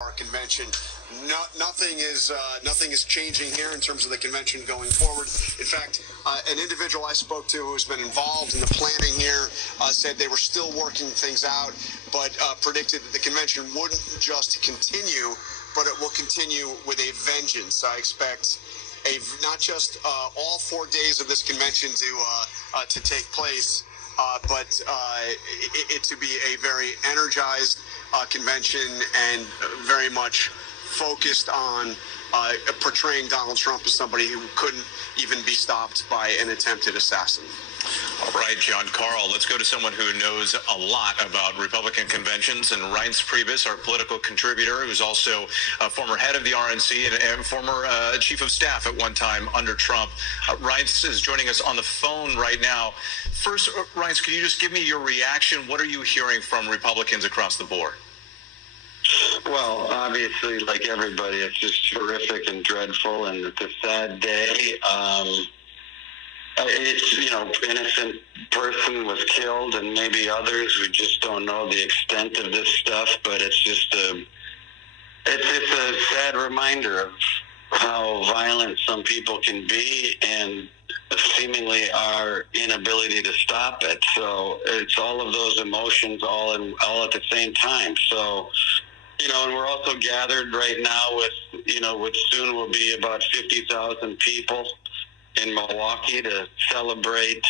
our convention. Nothing is changing here in terms of the convention going forward. In fact, an individual I spoke to who's been involved in the planning here said they were still working things out, but predicted that the convention wouldn't just continue, but it will continue with a vengeance. I expect not just all 4 days of this convention to take place, but it to be a very energized convention and very much focused on portraying Donald Trump as somebody who couldn't even be stopped by an attempted assassin. All right, John Karl, let's go to someone who knows a lot about Republican conventions, and Reince Priebus, our political contributor, who's also a former head of the RNC and former chief of staff at one time under Trump. Reince is joining us on the phone right now. First, Reince, can you just give me your reaction? What are you hearing from Republicans across the board? Well, obviously, like everybody, it's just horrific and dreadful, and it's a sad day. It's, innocent person was killed, and maybe others. We just don't know the extent of this stuff, but it's just it's a sad reminder of how violent some people can be, and seemingly our inability to stop it. So it's all of those emotions all at the same time. So, and we're also gathered right now with, what soon will be about 50,000 people in Milwaukee to celebrate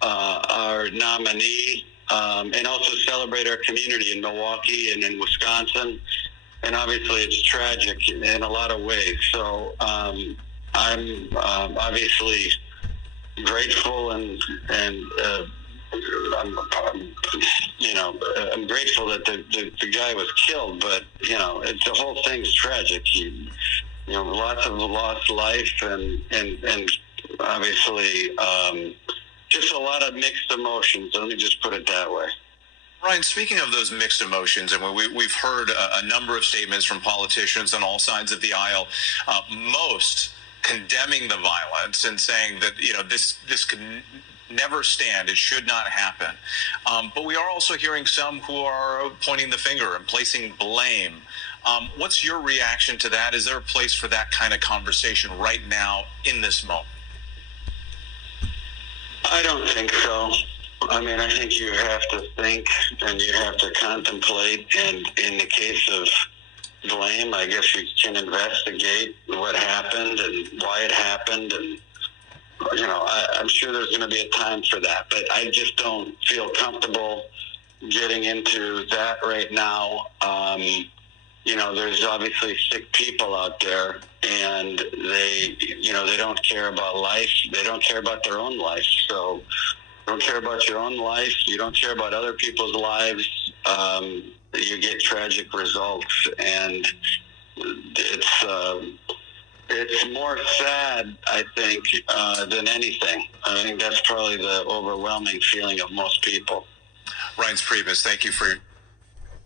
our nominee and also celebrate our community in Milwaukee and in Wisconsin. And obviously it's tragic in a lot of ways. So I'm obviously grateful and I'm grateful that the guy was killed, but the whole thing's tragic. Lots of lost life and obviously just a lot of mixed emotions. Let me just put it that way. Ryan, speaking of those mixed emotions, and we've heard a number of statements from politicians on all sides of the aisle, most condemning the violence and saying that this could never stand. It should not happen. But we are also hearing some who are pointing the finger and placing blame. What's your reaction to that? Is there a place for that kind of conversation right now in this moment? I don't think so. I think you have to think and you have to contemplate. And in the case of blame, I guess you can investigate what happened and why it happened. And, I'm sure there's going to be a time for that. But I just don't feel comfortable getting into that right now. There's obviously sick people out there, and they don't care about life. They don't care about their own life. So you don't care about your own life. You don't care about other people's lives. You get tragic results, and it's more sad, I think, than anything. I think that's probably the overwhelming feeling of most people. Reince Priebus, thank you for your...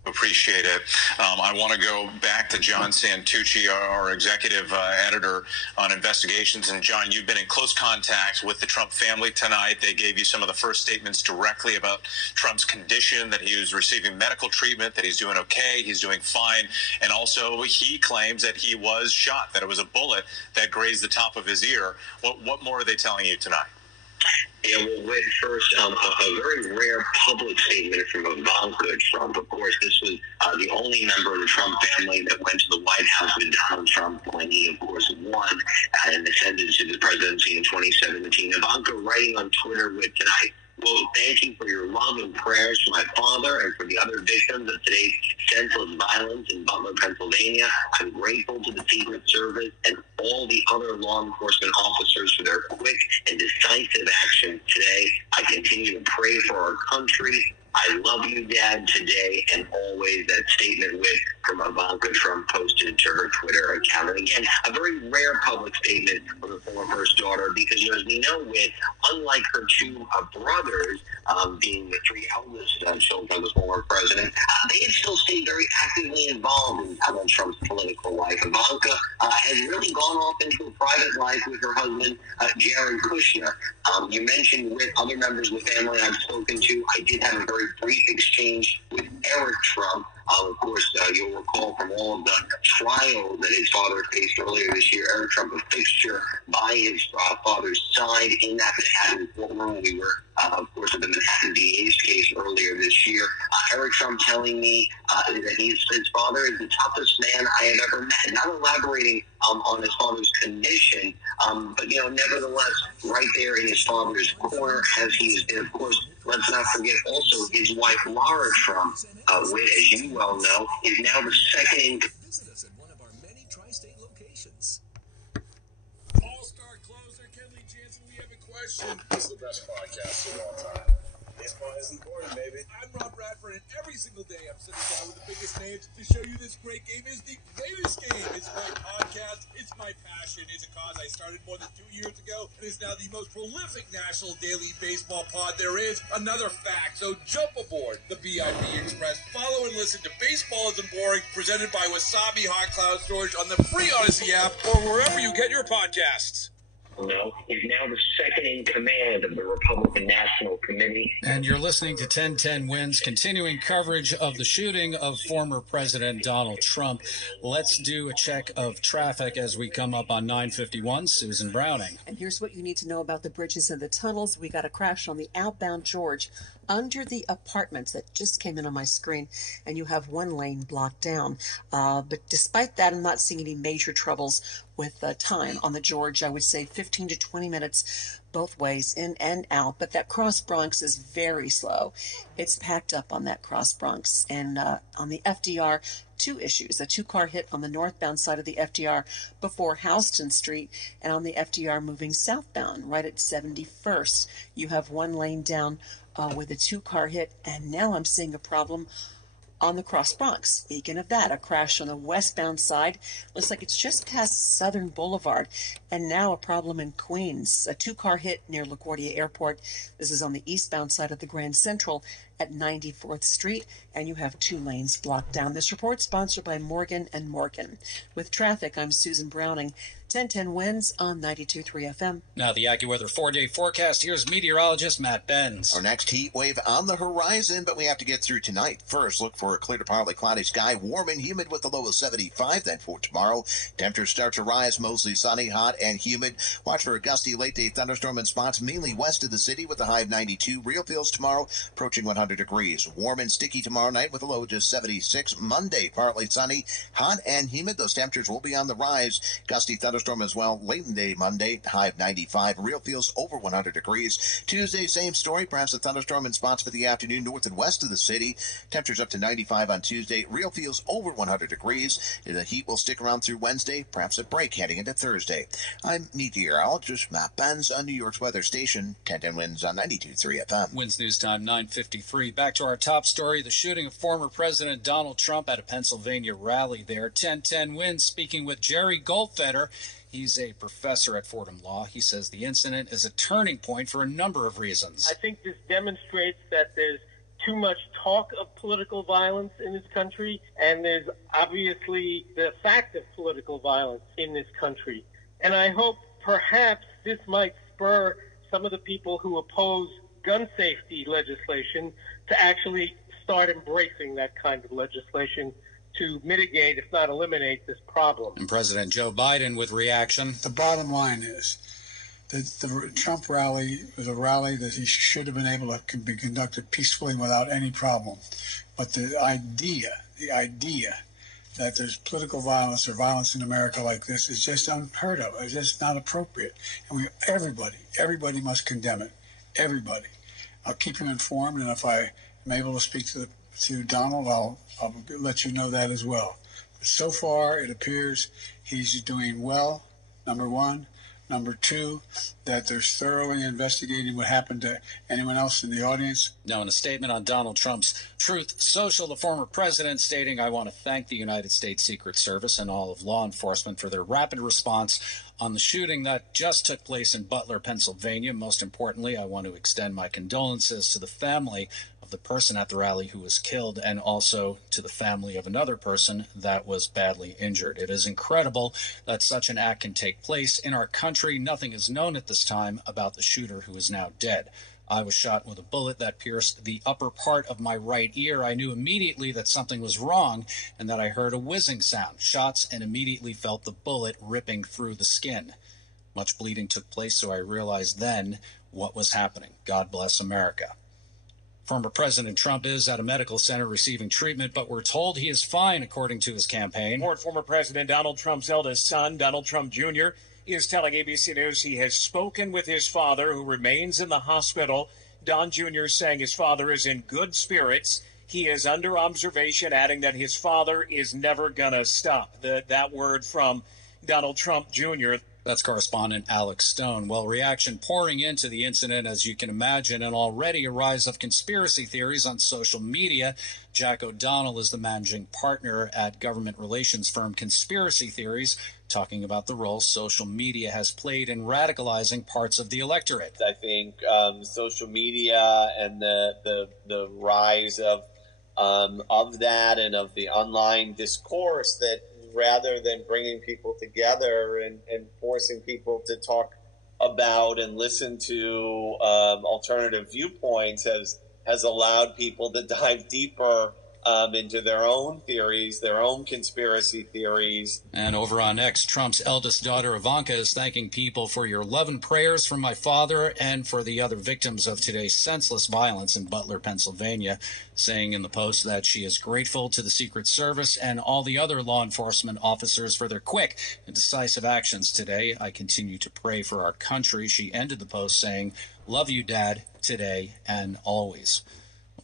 Appreciate it. I want to go back to John Santucci, our executive editor on investigations. And John, you've been in close contact with the Trump family tonight. They gave you some of the first statements directly about Trump's condition, that he was receiving medical treatment, that he's doing okay, he's doing fine. And also he claims that he was shot, that it was a bullet that grazed the top of his ear. What more are they telling you tonight? Yeah, well, wait, first, a very rare public statement from Ivanka Trump. Of course, this was the only member of the Trump family that went to the White House with Donald Trump when he, of course, won and ascended to the presidency in 2017. Ivanka writing on Twitter with tonight, well, thank you for your love and prayers for my father and for the other victims of today's senseless violence in Butler, Pennsylvania. I'm grateful to the Secret Service and all the other law enforcement officers for their quick and decisive action today. I continue to pray for our country. I love you, Dad, today and always. That statement from Ivanka Trump posted to her Twitter account. And again, a very rare public statement from the former first daughter because, as we know, unlike her two brothers, being the three eldest children of the former president, they had still stayed very actively involved in Donald Trump's political life. Ivanka has really gone off into a private life with her husband, Jared Kushner. You mentioned with other members of the family I've spoken to, I did have a very brief exchange with Eric Trump, Of course, you'll recall from all of the trial that his father faced earlier this year, Eric Trump, a fixture by his father's side in that Manhattan courtroom. We were, of course, in the Manhattan DA's case earlier this year. Eric Trump telling me that his father is the toughest man I have ever met. Not elaborating on his father's condition, but, nevertheless, right there in his father's corner, as he has been, of course. Let's not forget also his wife, Lara Trump, which, as you well know, is now the second in. Visit us at one of our many tri-state locations. All-star closer, Kenley Jansen, we have a question. This is the best podcast of all time. Baseball is important, baby. I'm Rob Bradford, and every single day I'm sitting down with the biggest names to show you this great game is the greatest game. It's my podcast. It's my passion. It's a cause I started more than 2 years ago, and is now the most prolific national daily baseball pod there is. Another fact. So jump aboard the BIP Express. Follow and listen to Baseball Isn't Boring, presented by Wasabi Hot Cloud Storage on the free Odyssey app or wherever you get your podcasts. Is now the second in command of the Republican National Committee. And you're listening to 1010 Wins, continuing coverage of the shooting of former President Donald Trump. Let's do a check of traffic as we come up on 951. Susan Browning. And here's what you need to know about the bridges and the tunnels. We got a crash on the outbound George under the apartments that just came in on my screen, and you have one lane blocked down. But despite that, I'm not seeing any major troubles with time on the George. I would say 15 to 20 minutes both ways, in and out. But that Cross Bronx is very slow. It's packed up on that Cross Bronx. And on the FDR, two issues. A two-car hit on the northbound side of the FDR before Houston Street, and on the FDR moving southbound right at 71st. You have one lane down with a two-car hit, and now I'm seeing a problem on the Cross Bronx. Speaking of that, a crash on the westbound side. Looks like it's just past Southern Boulevard. And now a problem in Queens. A two-car hit near LaGuardia Airport. This is on the eastbound side of the Grand Central at 94th Street, and you have two lanes blocked down. This report sponsored by Morgan & Morgan. With traffic, I'm Susan Browning. 1010 Wins on 92.3 FM. Now the AccuWeather 4-day forecast. Here's meteorologist Matt Benz. Our next heat wave on the horizon, but we have to get through tonight. First, look for a clear to partly cloudy sky, warm and humid with a low of 75. Then for tomorrow, temperatures start to rise, mostly sunny, hot, and humid. Watch for a gusty late-day thunderstorm in spots mainly west of the city with a high of 92. Real feels tomorrow approaching 100 degrees. Warm and sticky tomorrow night with a low of just 76. Monday, partly sunny, hot, and humid. Those temperatures will be on the rise. Gusty thunderstorm as well late in the day Monday, high of 95. Real feels over 100 degrees. Tuesday, same story. Perhaps a thunderstorm in spots for the afternoon north and west of the city. Temperatures up to 95 on Tuesday. Real feels over 100 degrees. The heat will stick around through Wednesday. Perhaps a break heading into Thursday. I'm meteorologist Matt Benz on New York's weather station. 1010 Wins on 92.3 FM. Wins News Time 9:53. Back to our top story, the shooting of former President Donald Trump at a Pennsylvania rally there. 1010 Wins speaking with Jerry Goldfeder. He's a professor at Fordham Law. He says the incident is a turning point for a number of reasons. I think this demonstrates that there's too much talk of political violence in this country, and there's obviously the fact of political violence in this country. And I hope perhaps this might spur some of the people who oppose gun safety legislation to actually start embracing that kind of legislation to mitigate, if not eliminate, this problem. And President Joe Biden with reaction. The bottom line is that the Trump rally was a rally that he should have been able to be conducted peacefully without any problem. But the idea that there's political violence or violence in America like this is just unheard of. It's just not appropriate. And everybody must condemn it. Everybody. I'll keep him informed, and if I am able to speak to Donald, I'll let you know that as well. But so far, it appears he's doing well, number one. Number two, that they're thoroughly investigating what happened to anyone else in the audience. Now, in a statement on Donald Trump's Truth Social, the former president stating, I want to thank the United States Secret Service and all of law enforcement for their rapid response on the shooting that just took place in Butler, Pennsylvania. Most importantly, I want to extend my condolences to the family of the person at the rally who was killed, and also to the family of another person that was badly injured. It is incredible that such an act can take place in our country. Nothing is known at this time about the shooter who is now dead. I was shot with a bullet that pierced the upper part of my right ear. I knew immediately that something was wrong and that I heard a whizzing sound, shots, and immediately felt the bullet ripping through the skin. Much bleeding took place, so I realized then what was happening. God bless America. Former President Trump is at a medical center receiving treatment, but we're told he is fine, according to his campaign. Former President Donald Trump's eldest son, Donald Trump Jr., is telling ABC News he has spoken with his father, who remains in the hospital. Don Jr. saying his father is in good spirits. He is under observation, adding that his father is never going to stop. That word from Donald Trump Jr. That's correspondent Alex Stone. Well, reaction pouring into the incident, as you can imagine, and already a rise of conspiracy theories on social media. Jack O'Donnell is the managing partner at government relations firm Conspiracy Theories, talking about the role social media has played in radicalizing parts of the electorate. I think social media and the rise of that and of the online discourse, that rather than bringing people together and forcing people to talk about and listen to alternative viewpoints, has allowed people to dive deeper into their own theories, their own conspiracy theories. And over on X, Trump's eldest daughter, Ivanka, is thanking people for your love and prayers from my father and for the other victims of today's senseless violence in Butler, Pennsylvania, saying in the post that she is grateful to the Secret Service and all the other law enforcement officers for their quick and decisive actions today. I continue to pray for our country. She ended the post saying, "Love you, Dad, today and always."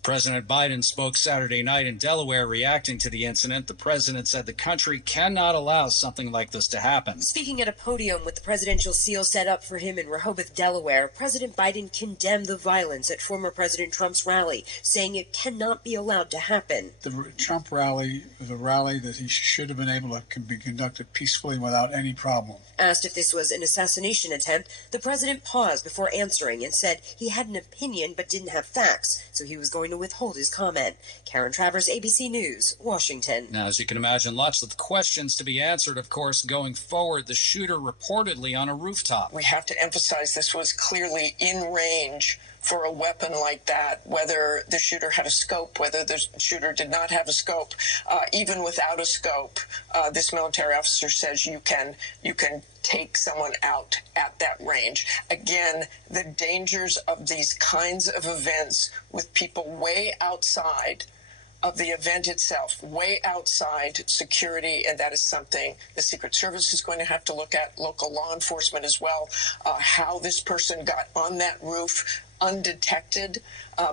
President Biden spoke Saturday night in Delaware reacting to the incident. The president said the country cannot allow something like this to happen. Speaking at a podium with the presidential seal set up for him in Rehoboth, Delaware, President Biden condemned the violence at former President Trump's rally, saying it cannot be allowed to happen. The Trump rally was a rally that he should have been able to be conducted peacefully without any problem. Asked if this was an assassination attempt, the president paused before answering and said he had an opinion but didn't have facts, so he was going to withhold his comment. Karen Travers, ABC News, Washington. Now, as you can imagine, lots of questions to be answered, of course, going forward. The shooter reportedly on a rooftop. We have to emphasize this was clearly in range for a weapon like that, whether the shooter had a scope, whether the shooter did not have a scope. Even without a scope, this military officer says you can take someone out at that range. Again, the dangers of these kinds of events with people way outside of the event itself, way outside security, and that is something the Secret Service is going to have to look at, local law enforcement as well, how this person got on that roof undetected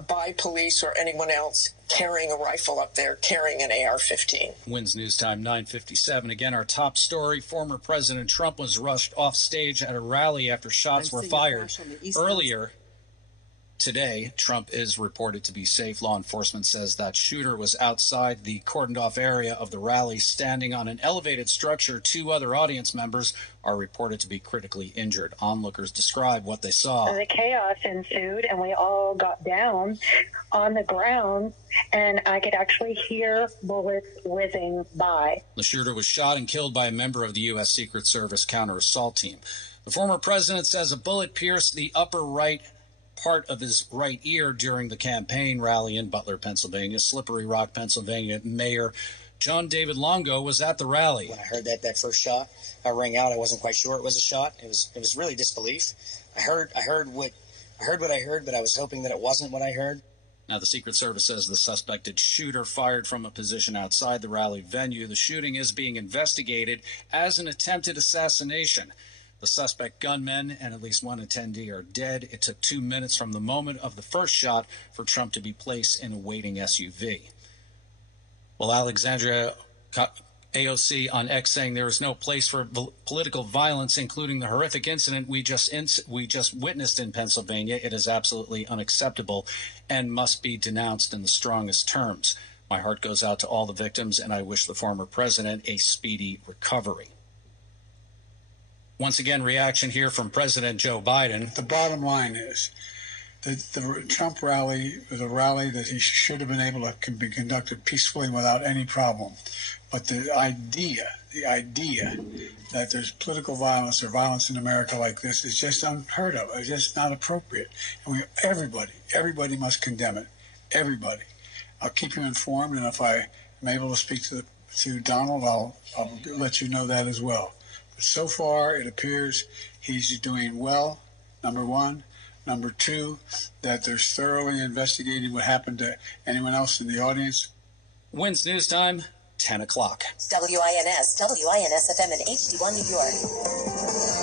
by police or anyone else carrying a rifle up there, carrying an AR-15. WINS News Time 9:57. Again, our top story, former President Trump was rushed off stage at a rally after shots were fired. Earlier today, Trump is reported to be safe. Law enforcement says that shooter was outside the cordoned-off area of the rally, standing on an elevated structure. Two other audience members are reported to be critically injured. Onlookers describe what they saw. The chaos ensued, and we all got down on the ground, and I could actually hear bullets whizzing by. The shooter was shot and killed by a member of the U.S. Secret Service counter-assault team. The former president says a bullet pierced the upper right part of his right ear during the campaign rally in Butler, Pennsylvania. Slippery Rock, Pennsylvania Mayor John David Longo was at the rally. When I heard that first shot, I rang out. I wasn't quite sure it was a shot. It was really disbelief. I heard what I heard, but I was hoping that it wasn't what I heard. Now, the Secret Service says the suspected shooter fired from a position outside the rally venue. The shooting is being investigated as an attempted assassination. The suspect gunman and at least one attendee are dead. It took 2 minutes from the moment of the first shot for Trump to be placed in a waiting SUV. Well, Alexandria AOC on X saying there is no place for political violence, including the horrific incident we just witnessed in Pennsylvania. It is absolutely unacceptable and must be denounced in the strongest terms. My heart goes out to all the victims, and I wish the former president a speedy recovery. Once again, reaction here from President Joe Biden. The bottom line is that the Trump rally was a rally that he should have been able to be conducted peacefully without any problem. But the idea that there's political violence or violence in America like this is just unheard of. It's just not appropriate. And everybody must condemn it. Everybody. I'll keep you informed, and if I am able to speak to Donald, I'll let you know that as well. But so far, it appears he's doing well, number one. Number two, that they're thoroughly investigating what happened to anyone else in the audience. WINS News Time, 10 o'clock. WINS FM in HD1 New York.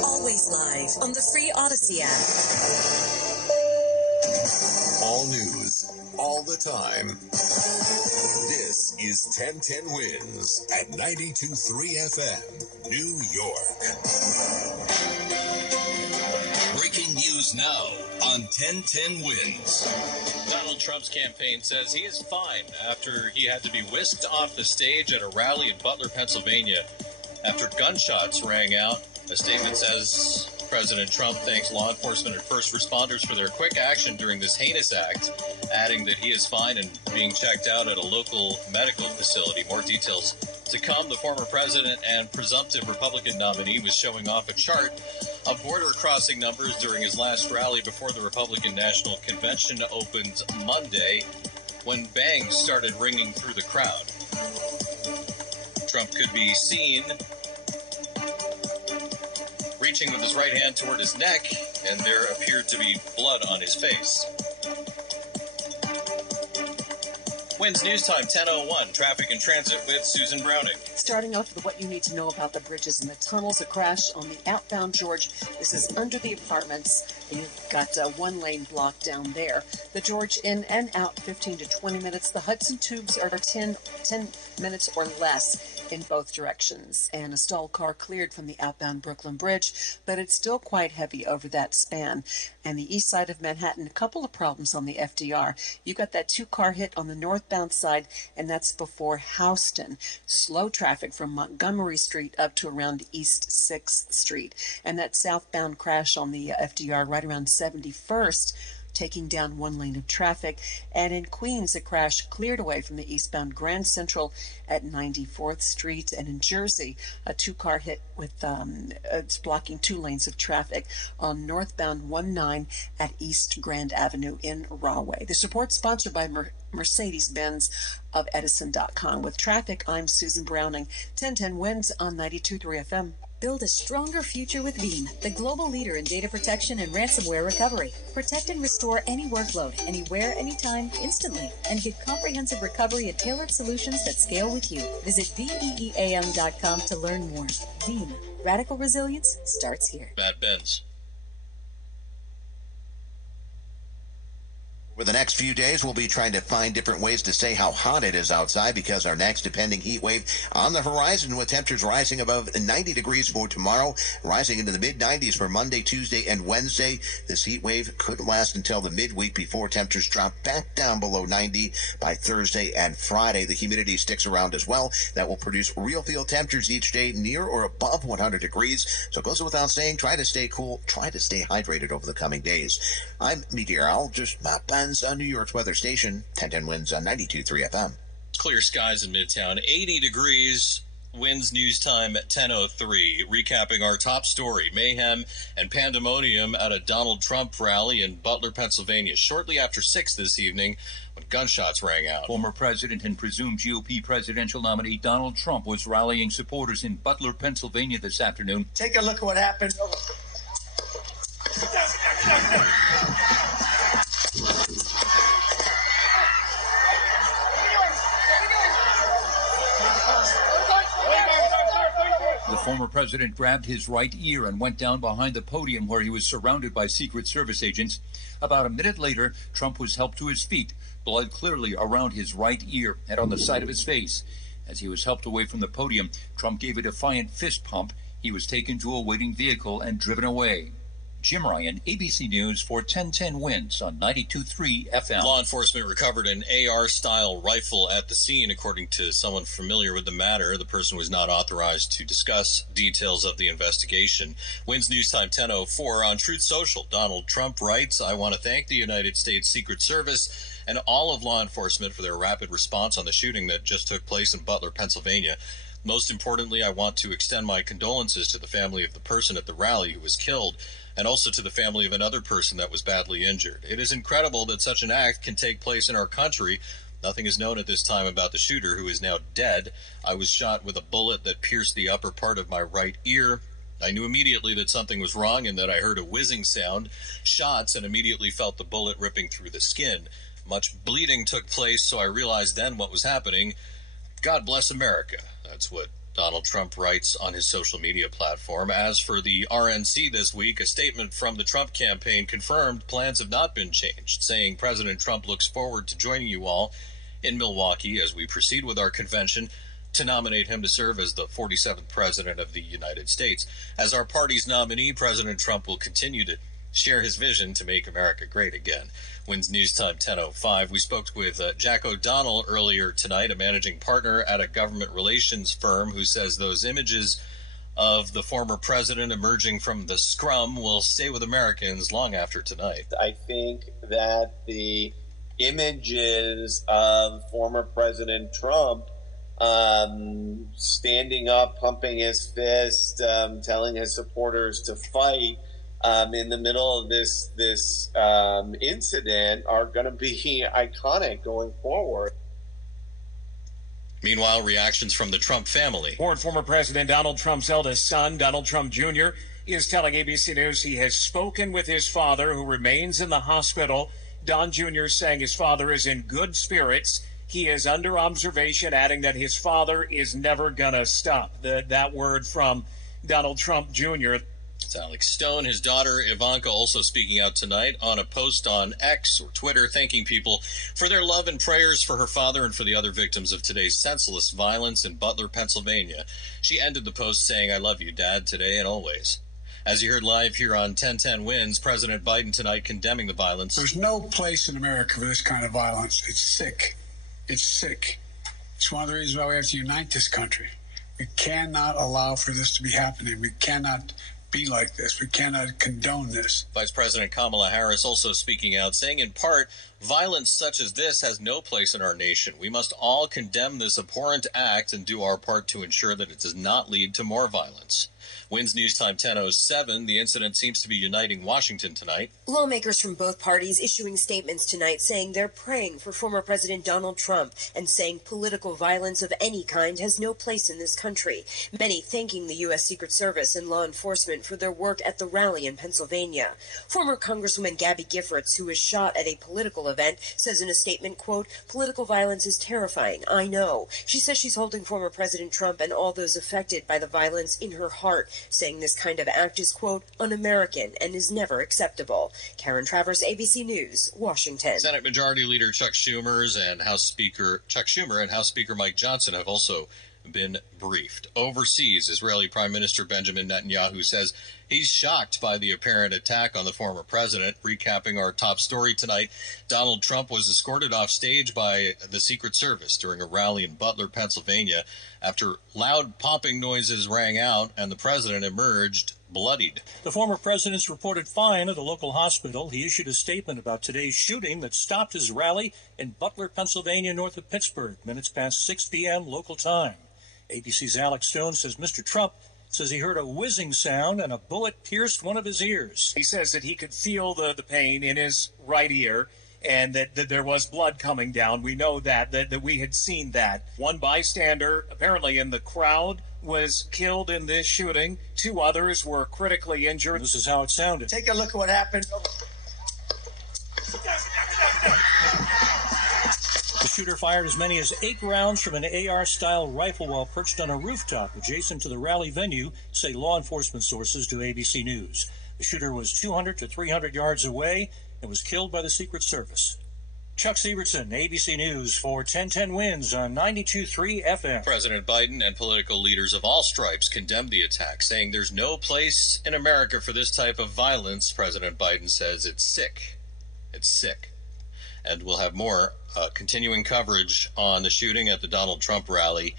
Always live on the free Odyssey app. All news, all the time. This is 1010 WINS at 92.3 FM, New York. Breaking news now on 1010 WINS. Donald Trump's campaign says he is fine after he had to be whisked off the stage at a rally in Butler, Pennsylvania after gunshots rang out. A statement says President Trump thanks law enforcement and first responders for their quick action during this heinous act, adding that he is fine and being checked out at a local medical facility. More details to come. The former president and presumptive Republican nominee was showing off a chart of border crossing numbers during his last rally before the Republican National Convention opened Monday, when bangs started ringing through the crowd. Trump could be seen reaching with his right hand toward his neck, and there appeared to be blood on his face. WINS News Time, 10:01. Traffic and transit with Susan Browning. Starting off with what you need to know about the bridges and the tunnels. A crash on the outbound George. This is under the apartments. You've got one lane blocked down there. The George in and out 15 to 20 minutes. The Hudson tubes are 10 minutes or less in both directions. And a stalled car cleared from the outbound Brooklyn Bridge, but it's still quite heavy over that span. And the east side of Manhattan, a couple of problems on the FDR. You got that 2-car hit on the northbound side, and that's before Houston. Slow traffic from Montgomery Street up to around East 6th Street. And that southbound crash on the FDR right around 71st, taking down one lane of traffic. And in Queens, a crash cleared away from the eastbound Grand Central at 94th Street. And in Jersey, a 2-car hit with it's blocking 2 lanes of traffic on northbound 19 at East Grand Avenue in Rahway. This report sponsored by Mercedes-Benz of Edison.com. With traffic, I'm Susan Browning. 1010 WINS on 92.3 FM. Build a stronger future with Veeam, the global leader in data protection and ransomware recovery. Protect and restore any workload, anywhere, anytime, instantly, and get comprehensive recovery and tailored solutions that scale with you. Visit VEEAM.com to learn more. Veeam, radical resilience starts here. Matt Benz. For the next few days, we'll be trying to find different ways to say how hot it is outside because our next impending heat wave on the horizon with temperatures rising above 90 degrees for tomorrow, rising into the mid-90s for Monday, Tuesday, and Wednesday. This heat wave could last until the midweek before temperatures drop back down below 90 by Thursday and Friday. The humidity sticks around as well. That will produce real field temperatures each day near or above 100 degrees. So it goes without saying, try to stay cool, try to stay hydrated over the coming days. I'm meteorologist Matt Benz on New York's weather station, 1010 WINS on 92.3 FM. Clear skies in Midtown, 80 degrees. WINS News Time at 10:03. Recapping our top story: mayhem and pandemonium at a Donald Trump rally in Butler, Pennsylvania, shortly after 6 this evening when gunshots rang out. Former president and presumed GOP presidential nominee Donald Trump was rallying supporters in Butler, Pennsylvania this afternoon. Take a look at what happened. The former president grabbed his right ear and went down behind the podium where he was surrounded by Secret Service agents. About a minute later, Trump was helped to his feet, blood clearly around his right ear and on the side of his face. As he was helped away from the podium, Trump gave a defiant fist pump. He was taken to a waiting vehicle and driven away. Jim Ryan, ABC News for 1010 WINS on 92.3 FM. Law enforcement recovered an AR-style rifle at the scene, according to someone familiar with the matter. The person was not authorized to discuss details of the investigation. WINS News Time 10:04 on Truth Social. Donald Trump writes, "I want to thank the United States Secret Service and all of law enforcement for their rapid response on the shooting that just took place in Butler, Pennsylvania. Most importantly, I want to extend my condolences to the family of the person at the rally who was killed, and also to the family of another person that was badly injured. It is incredible that such an act can take place in our country. Nothing is known at this time about the shooter, who is now dead. I was shot with a bullet that pierced the upper part of my right ear. I knew immediately that something was wrong and that I heard a whizzing sound, shots, and immediately felt the bullet ripping through the skin. Much bleeding took place, so I realized then what was happening. God bless America. That's what Donald Trump writes on his social media platform. As for the RNC this week, a statement from the Trump campaign confirmed plans have not been changed, saying President Trump looks forward to joining you all in Milwaukee as we proceed with our convention to nominate him to serve as the 47th President of the United States. As our party's nominee, President Trump will continue to share his vision to make America great again. Wins News Time 10:05. We spoke with Jack O'Donnell earlier tonight, a managing partner at a government relations firm, who says those images of the former president emerging from the scrum will stay with Americans long after tonight. I think that the images of former President Trump standing up, pumping his fist, telling his supporters to fight in the middle of this incident are going to be iconic going forward. Meanwhile, reactions from the Trump family. Former President Donald Trump's eldest son, Donald Trump Jr., is telling ABC News he has spoken with his father, who remains in the hospital. Don Jr. saying his father is in good spirits. He is under observation, adding that his father is never going to stop. That word from Donald Trump Jr. It's Alex Stone. His daughter Ivanka also speaking out tonight on a post on X or Twitter, thanking people for their love and prayers for her father and for the other victims of today's senseless violence in Butler, Pennsylvania. She ended the post saying, "I love you, Dad, today and always." As you heard live here on 1010 Wins, President Biden tonight condemning the violence. There's no place in America for this kind of violence. It's sick. It's sick. It's one of the reasons why we have to unite this country. We cannot allow for this to be happening. We cannot be like this. We cannot condone this. Vice President Kamala Harris also speaking out, saying in part, violence such as this has no place in our nation. We must all condemn this abhorrent act and do our part to ensure that it does not lead to more violence. Wins News Time 10:07. The incident seems to be uniting Washington tonight. Lawmakers from both parties issuing statements tonight saying they're praying for former President Donald Trump and saying political violence of any kind has no place in this country. Many thanking the U.S. Secret Service and law enforcement for their work at the rally in Pennsylvania. Former Congresswoman Gabby Giffords, who was shot at a political event, says in a statement, quote, "Political violence is terrifying, I know." She says she's holding former President Trump and all those affected by the violence in her heart, saying this kind of act is, quote, un-American and is never acceptable. Karen Travers, ABC News, Washington. Senate Majority Leader Chuck Schumer and House Speaker Mike Johnson have also been briefed. Overseas, Israeli Prime Minister Benjamin Netanyahu says he's shocked by the apparent attack on the former president. Recapping our top story tonight, Donald Trump was escorted off stage by the Secret Service during a rally in Butler, Pennsylvania, after loud popping noises rang out and the president emerged bloodied. The former president's reported fine at a local hospital. He issued a statement about today's shooting that stopped his rally in Butler, Pennsylvania, north of Pittsburgh, minutes past 6 p.m. local time. ABC's Alex Stone says Mr. Trump says he heard a whizzing sound and a bullet pierced one of his ears. He says that he could feel the pain in his right ear and that there was blood coming down. We know that we had seen that. One bystander, apparently in the crowd, was killed in this shooting. 2 others were critically injured. This is how it sounded. Take a look at what happened. The shooter fired as many as 8 rounds from an AR-style rifle while perched on a rooftop adjacent to the rally venue, say law enforcement sources to ABC News. The shooter was 200 to 300 yards away and was killed by the Secret Service. Chuck Sievertson, ABC News for 1010 Wins on 92.3 FM. President Biden and political leaders of all stripes condemned the attack, saying there's no place in America for this type of violence. President Biden says it's sick. It's sick. And we'll have more continuing coverage on the shooting at the Donald Trump rally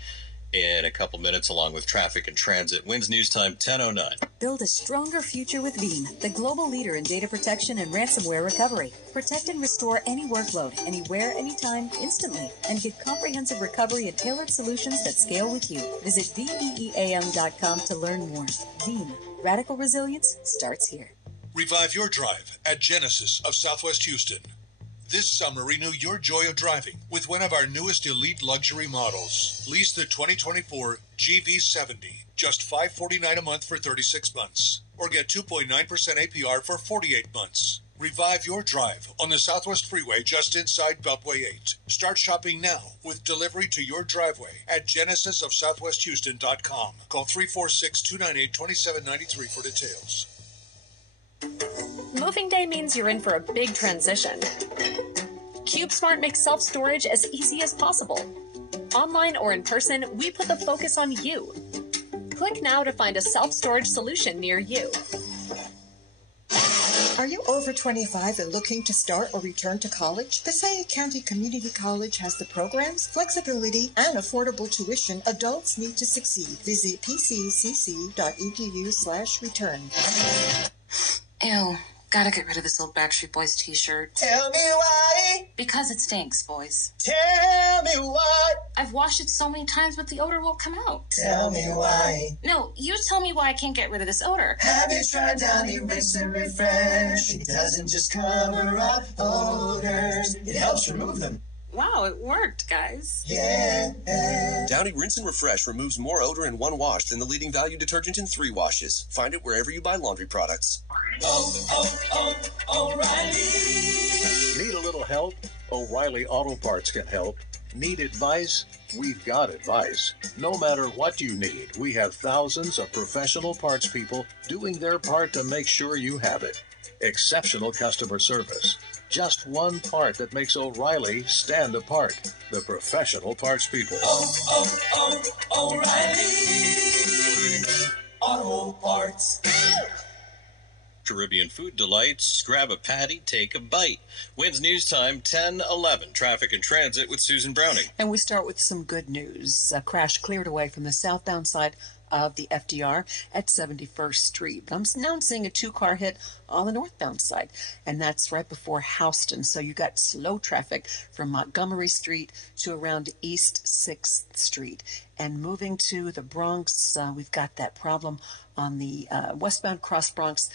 in a couple minutes, along with traffic and transit. WINS News Time 10:09. Build a stronger future with Veeam, the global leader in data protection and ransomware recovery. Protect and restore any workload, anywhere, anytime, instantly, and get comprehensive recovery and tailored solutions that scale with you. Visit VEEAM.com to learn more. Veeam, radical resilience starts here. Revive your drive at Genesis of Southwest Houston. This summer, renew your joy of driving with one of our newest elite luxury models. Lease the 2024 GV70, just $549 a month for 36 months. Or get 2.9% APR for 48 months. Revive your drive on the Southwest Freeway just inside Beltway 8. Start shopping now with delivery to your driveway at genesisofsouthwesthouston.com. Call 346-298-2793 for details. Moving day means you're in for a big transition. CubeSmart makes self-storage as easy as possible. Online or in person, we put the focus on you. Click now to find a self-storage solution near you. Are you over 25 and looking to start or return to college? Passaic County Community College has the programs, flexibility, and affordable tuition adults need to succeed. Visit pccc.edu/return. Ew, gotta get rid of this old Backstreet Boys t-shirt. Tell me why. Because it stinks, boys. Tell me why. I've washed it so many times, but the odor won't come out. Tell me why. No, you tell me why I can't get rid of this odor. Have you tried Downy Rinse and Refresh? It doesn't just cover up odors, it helps remove them. Wow, it worked, guys. Yeah. Downy Rinse and Refresh removes more odor in one wash than the leading value detergent in 3 washes. Find it wherever you buy laundry products. O'Reilly. Need a little help? O'Reilly Auto Parts can help. Need advice? We've got advice. No matter what you need, we have thousands of professional parts people doing their part to make sure you have it. Exceptional customer service. Just one part that makes O'Reilly stand apart. The professional parts people. O'Reilly Auto Parts. Caribbean food delights. Grab a patty, take a bite. WINS News Time 10:11. Traffic and transit with Susan Browning. And we start with some good news. A crash cleared away from the southbound side of the FDR at 71st Street. But I'm now seeing a 2-car hit on the northbound side, and that's right before Houston. So you got slow traffic from Montgomery Street to around East 6th Street. And moving to the Bronx, we've got that problem on the westbound Cross Bronx.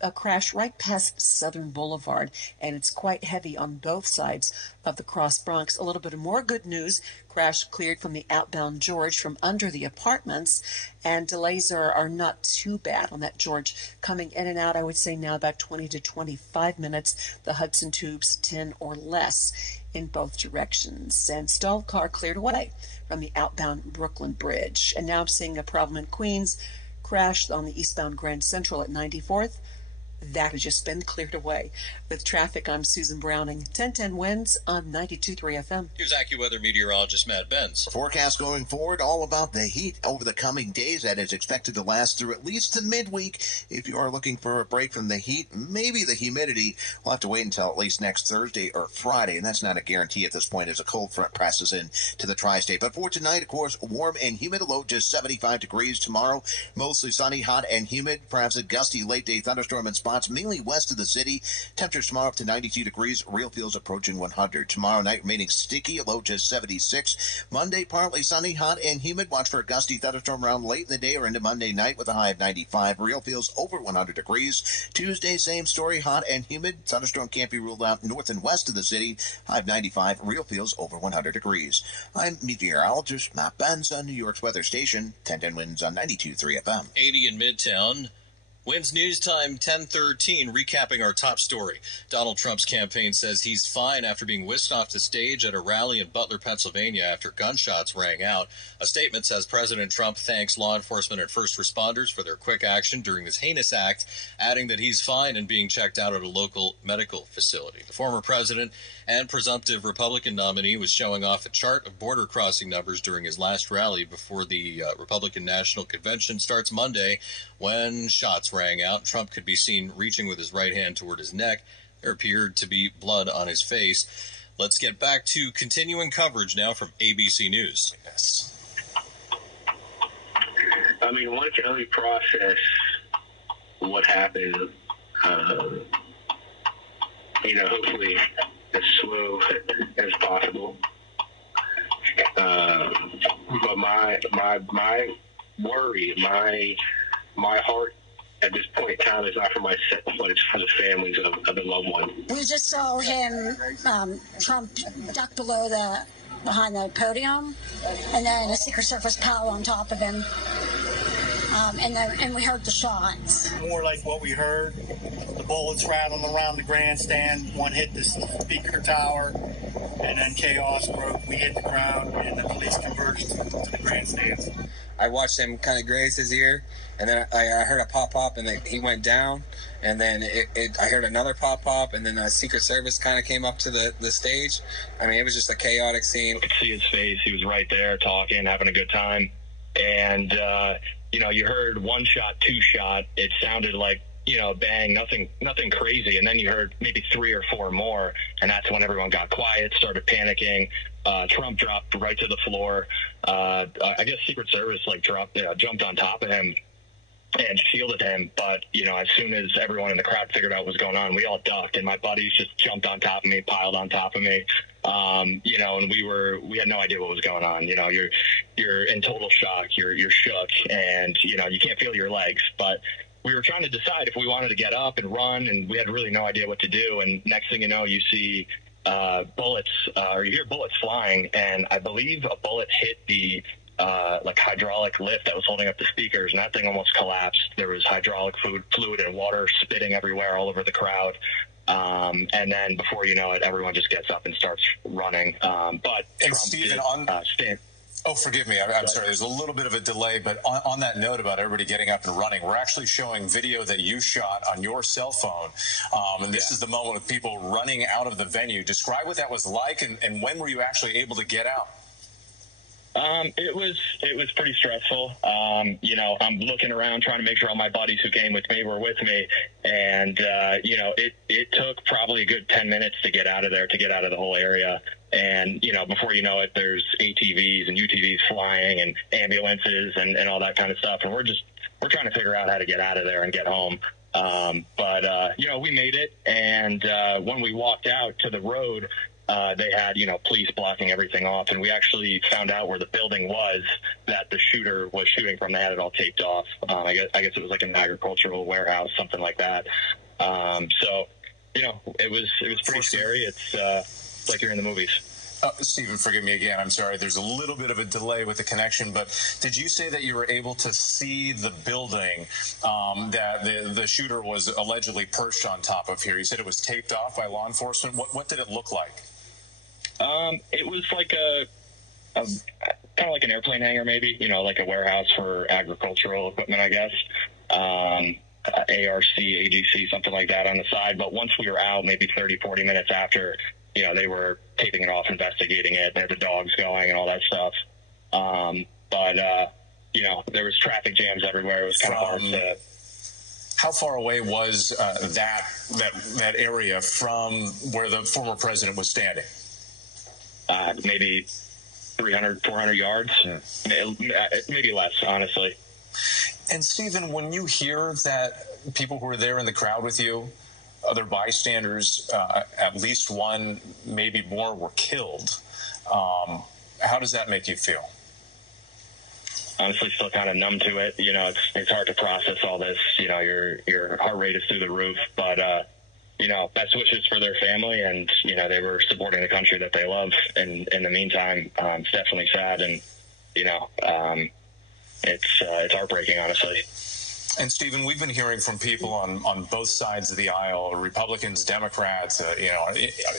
A crash right past Southern Boulevard, and it's quite heavy on both sides of the Cross Bronx. A little bit of more good news. Crash cleared from the outbound George from under the apartments, and delays are not too bad on that George. Coming in and out, I would say now about 20 to 25 minutes. The Hudson Tubes 10 or less in both directions. And stalled car cleared away from the outbound Brooklyn Bridge. And now I'm seeing a problem in Queens. Crashed on the eastbound Grand Central at 94th. That has just been cleared away. With traffic, I'm Susan Browning. 1010 WINS on 92.3 FM. Here's AccuWeather meteorologist Matt Benz. Forecast going forward, all about the heat over the coming days. That is expected to last through at least the midweek. If you are looking for a break from the heat, maybe the humidity, we'll have to wait until at least next Thursday or Friday, and that's not a guarantee at this point as a cold front presses in to the tri-state. But for tonight, of course, warm and humid, a low just 75 degrees. Tomorrow, mostly sunny, hot and humid, perhaps a gusty late-day thunderstorm in spots, mainly west of the city. Temperatures tomorrow up to 92 degrees. Real feels approaching 100. Tomorrow night remaining sticky, a low just 76. Monday, partly sunny, hot and humid. Watch for a gusty thunderstorm around late in the day or into Monday night with a high of 95. Real feels over 100 degrees. Tuesday, same story, hot and humid. Thunderstorm can't be ruled out north and west of the city. High of 95. Real feels over 100 degrees. I'm meteorologist Matt Benz on New York's weather station. 1010 WINS on 92.3 FM. 80 in Midtown. WINS News Time 10:13, recapping our top story. Donald Trump's campaign says he's fine after being whisked off the stage at a rally in Butler, Pennsylvania after gunshots rang out. A statement says President Trump thanks law enforcement and first responders for their quick action during this heinous act, adding that he's fine and being checked out at a local medical facility. The former president and presumptive Republican nominee was showing off a chart of border crossing numbers during his last rally before the Republican National Convention starts Monday, when shots rang out. Trump could be seen reaching with his right hand toward his neck. There appeared to be blood on his face. Let's get back to continuing coverage now from ABC News. Yes. I mean, one can only process what happened, hopefully as slow as possible. But my worry, my heart at this point in time is not for myself, but it's for the families of the loved one. We just saw him, Trump, duck behind the podium, and then a Secret Service pile on top of him. And we heard the shots. More like what we heard, the bullets rattling around the grandstand. One hit the speaker tower, and then chaos broke. We hit the ground, and the police converged to the grandstands. I watched him kind of graze his ear, and then I heard a pop, and then he went down, and then I heard another pop, and then a Secret Service kind of came up to the stage. I mean, it was just a chaotic scene. You could see his face. He was right there talking, having a good time. And, you heard one shot, two shot. It sounded like, bang, nothing crazy. And then you heard maybe 3 or 4 more. And that's when everyone got quiet, started panicking. Trump dropped right to the floor. I guess Secret Service jumped on top of him and shielded him. But, as soon as everyone in the crowd figured out what was going on, we all ducked, and my buddies just jumped on top of me, piled on top of me. And we had no idea what was going on. You're in total shock. You're shook, and, you can't feel your legs. But we were trying to decide if we wanted to get up and run, and we had really no idea what to do. And next thing you know, you see bullets, or you hear bullets flying, and I believe a bullet hit the hydraulic lift that was holding up the speakers, and that thing almost collapsed. There was hydraulic fluid and water spitting everywhere all over the crowd. And then before you know it, everyone just gets up and starts running. And Trump Stephen, Oh, forgive me. I'm sorry. There's a little bit of a delay, but on that note about everybody getting up and running, we're actually showing video that you shot on your cell phone. And this is the moment with people running out of the venue. Describe what that was like, and when were you actually able to get out? It was pretty stressful. I'm looking around trying to make sure all my buddies who came with me were with me. And, it took probably a good 10 minutes to get out of there, to get out of the whole area. And, before you know it, there's ATVs and UTVs flying and ambulances and all that kind of stuff. And we're trying to figure out how to get out of there and get home. We made it. And when we walked out to the road, they had, police blocking everything off, and we actually found out where the building was that the shooter was shooting from. They had it all taped off. I guess it was like an agricultural warehouse, something like that. It was pretty scary. It's like you're in the movies. Stephen, forgive me again. I'm sorry. There's a little bit of a delay with the connection, but did you say that you were able to see the building that the shooter was allegedly perched on top of here? You said it was taped off by law enforcement. What did it look like? It was like kind of like an airplane hangar, maybe, like a warehouse for agricultural equipment, I guess. ARC, AGC, something like that on the side. But once we were out, maybe 30, 40 minutes after, they were taping it off, investigating it. They had the dogs going and all that stuff. There was traffic jams everywhere. It was kind of hard to... How far away was that area from where the former president was standing? Maybe 300, 400 yards. Maybe less, honestly. And Stephen, when you hear that people who were there in the crowd with you, other bystanders, at least one, maybe more, were killed, how does that make you feel? Honestly, still kind of numb to it. It's hard to process all this. Your heart rate is through the roof, but best wishes for their family, and they were supporting the country that they love. And in the meantime, it's definitely sad, and it's heartbreaking, honestly. And Stephen, we've been hearing from people on both sides of the aisle, Republicans, Democrats,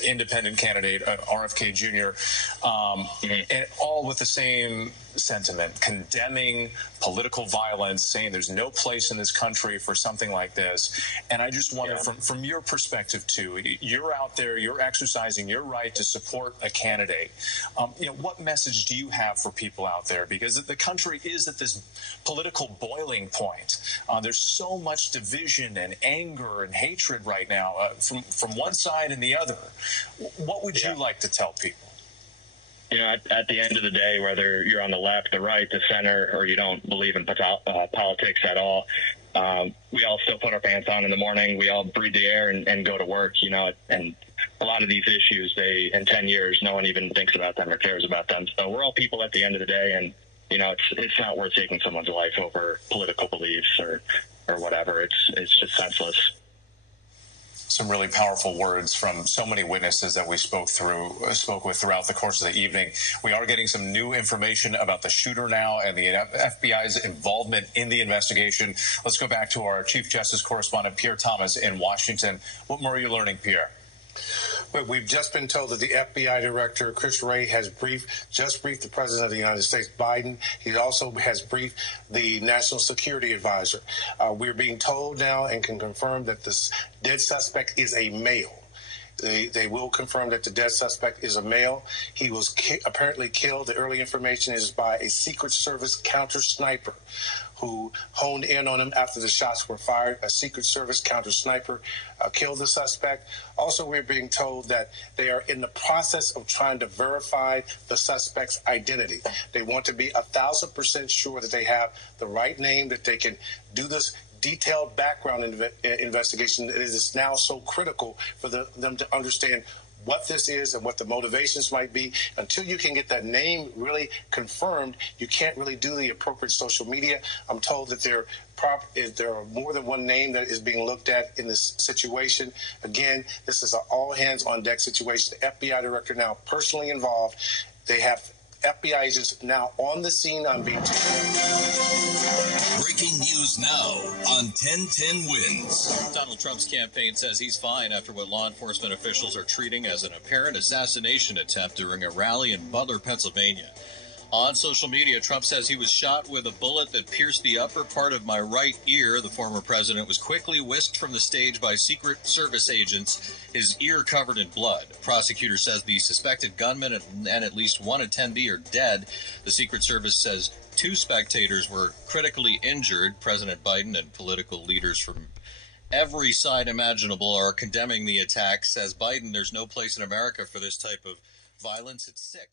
independent candidate, RFK Jr., and all with the same sentiment, condemning political violence, saying there's no place in this country for something like this. And I just wonder, from your perspective too, you're out there, you're exercising your right to support a candidate. What message do you have for people out there? Because the country is at this political boiling point. There's so much division and anger and hatred right now from one side and the other. What would you like to tell people? You know, at the end of the day, whether you're on the left, the right, the center, or you don't believe in politics at all, we all still put our pants on in the morning. We all breathe the air and go to work, you know, and a lot of these issues, in 10 years, no one even thinks about them or cares about them. So we're all people at the end of the day, and, you know, it's not worth taking someone's life over political beliefs or whatever. It's just senseless. Some really powerful words from so many witnesses that we spoke with throughout the course of the evening. We are getting some new information about the shooter now and the FBI's involvement in the investigation. Let's go back to our Chief Justice correspondent, Pierre Thomas, in Washington. What more are you learning, Pierre? Well, we've just been told that the FBI director, Chris Wray, has just briefed the President of the United States, Biden. He also has briefed the National Security Advisor. We're being told now and can confirm that this dead suspect is a male. They will confirm that the dead suspect is a male. He was apparently killed. The early information is by a Secret Service counter sniper who honed in on him after the shots were fired. A Secret Service counter sniper killed the suspect. Also, we're being told that they are in the process of trying to verify the suspect's identity. They want to be 1,000% sure that they have the right name, that they can do this detailed background investigation. It is now so critical for them to understand what this is and what the motivations might be. Until you can get that name really confirmed, you can't really do the appropriate social media. I'm told that there are more than one name that is being looked at in this situation. Again, this is an all-hands-on-deck situation. The FBI director now personally involved. They have FBI agents now on the scene. I'm being told. Breaking news now on 1010 Wins. Donald Trump's campaign says he's fine after what law enforcement officials are treating as an apparent assassination attempt during a rally in Butler, Pennsylvania. On social media, Trump says he was shot with a bullet that pierced the upper part of my right ear. The former president was quickly whisked from the stage by Secret Service agents, his ear covered in blood. Prosecutor says the suspected gunman and at least one attendee are dead. The Secret Service says 2 spectators were critically injured. President Biden and political leaders from every side imaginable are condemning the attack. Says Biden, there's no place in America for this type of violence. It's sick.